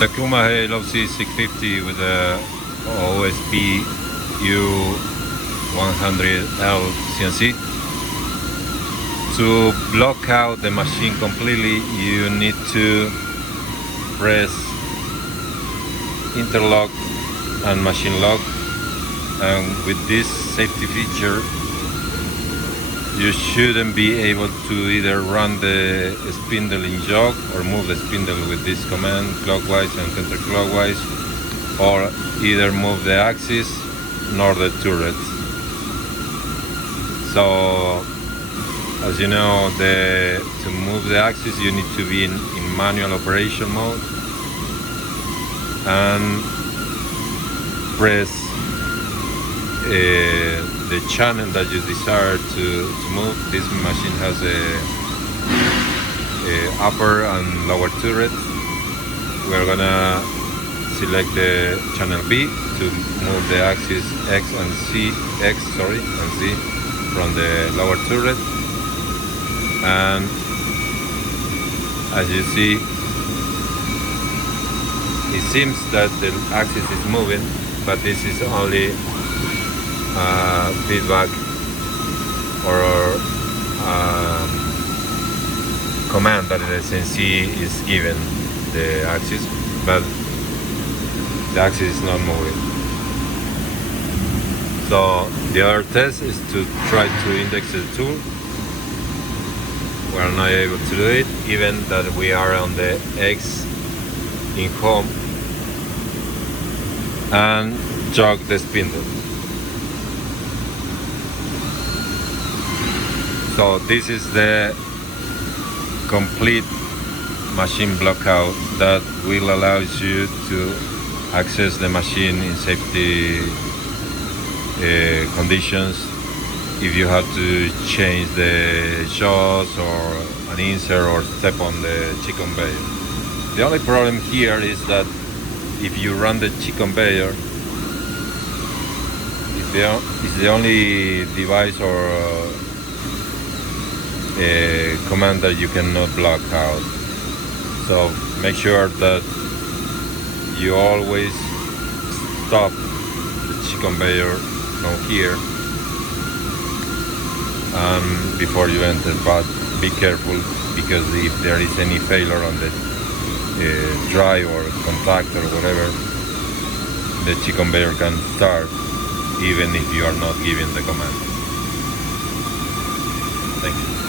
the OKUMA LOC650 with the OSP U100L CNC. To block out the machine completely, you need to press interlock and machine lock, and with this safety feature you shouldn't be able to either run the spindle in jog or move the spindle with this command clockwise and counterclockwise, or either move the axis nor the turret. So as you know, to move the axis you need to be in manual operation mode and press the channel that you desire to move. This machine has a upper and lower turret. We're gonna select the channel B to move the axis X and Z from the lower turret. And as you see, it seems that the axis is moving, but this is only feedback or command that the CNC is given the axis, but the axis is not moving. So the other test is to try to index the tool. We are not able to do it, even that we are on the X in home, and jog the spindle. So this is the complete machine blockout that will allow you to access the machine in safety conditions. If you have to change the jaws or an insert or step on the cheek conveyor. The only problem here is that if you run the cheek conveyor, it's the only device or command that you cannot block out. So make sure that you always stop the cheek conveyor from here before you enter, but be careful, because if there is any failure on the drive or contact or whatever, the cheek conveyor can start even if you are not giving the command. Thank you.